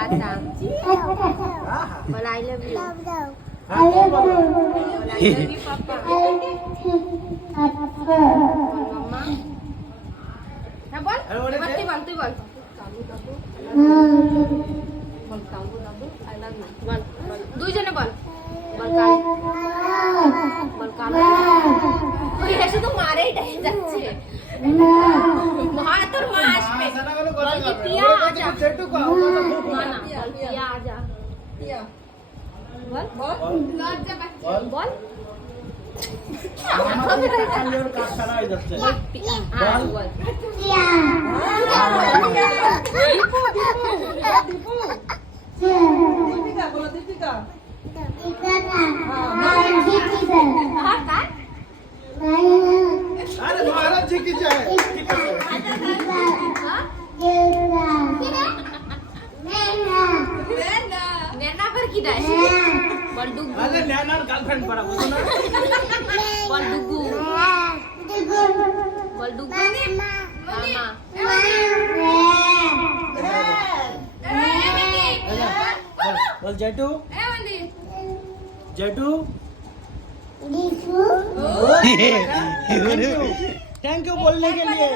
टाटा बोल I love you पापा मम्मा हाँ बोल तू बोल बोल काबू काबू आई लव यू बोल दो जने बोल बोल काबू ওই এসে তো মারেই যাচ্ছে মা তোর মা আসবে বল কি পিয়া আজা না না বল পিয়া আজা পিয়া বল বল লজ্জা পাচ্ছি বল কালির কাজ ছাড়া হয়ে যাচ্ছে বল বল পিয়া দীপু দীপিকা বলো দীপিকা अरे महाराज जी की जय नैना पर की डाय बोल डुगू अरे नैना गर्लफ्रेंड पड़ा बोलो ना बोल डुगू बोल डुगू मामा बोल जेटू जेटू थैंक यू बोलने के लिए